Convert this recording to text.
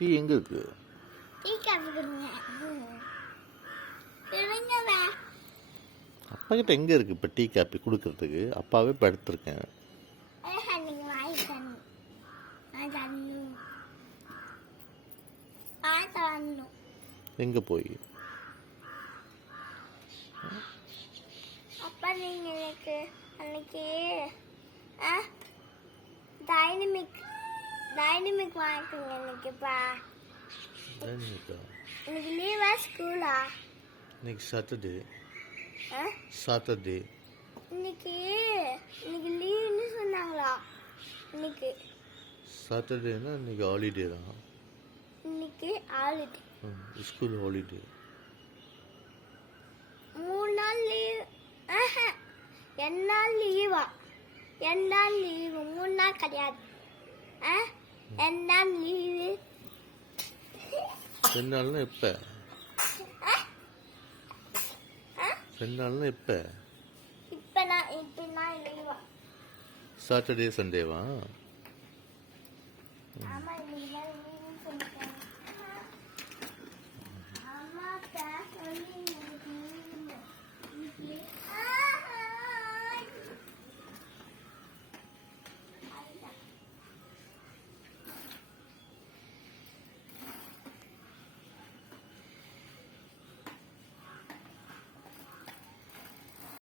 Tea எங்கே இருக்கு? Tea coffee கொடுங்க. அப்பா கிட்ட எங்கே இருக்கு இப்போ டீ காப்பி கொடுக்கறதுக்கு? அப்பாவே படுத்துருக்கேன். நீங்கள் வாங்கி தரணும். நான் தரணும். தரணும். எங்கே போய்? அப்பா நீங்கள் எனக்கு அன்னைக்கு டைனமிக் வாங்கிக்கோங்க எனக்குப்பா. இன்னைக்கு லீவா ஸ்கூலா? இன்னைக்கு சாட்டர்டே. இன்னைக்கு லீவுன்னு சொன்னாங்களா? இன்னைக்கு சாட்டர்டேனா இன்னைக்கு ஹாலிடே தான். இன்னைக்கு ஹாலிடே. School holiday. 3 நாள் லீவ். என் நாள் லீவா? 2 நாள் லீவு, 3 நாள் கிடையாது. 2 நாள் லீவு. 2 நாள்னா எப்போ? 2 நாள்னா எப்போ? இப்போ நான் லீவா? சாட்டர்டே சண்டேவா? ஆமாம், இன்னைக்கு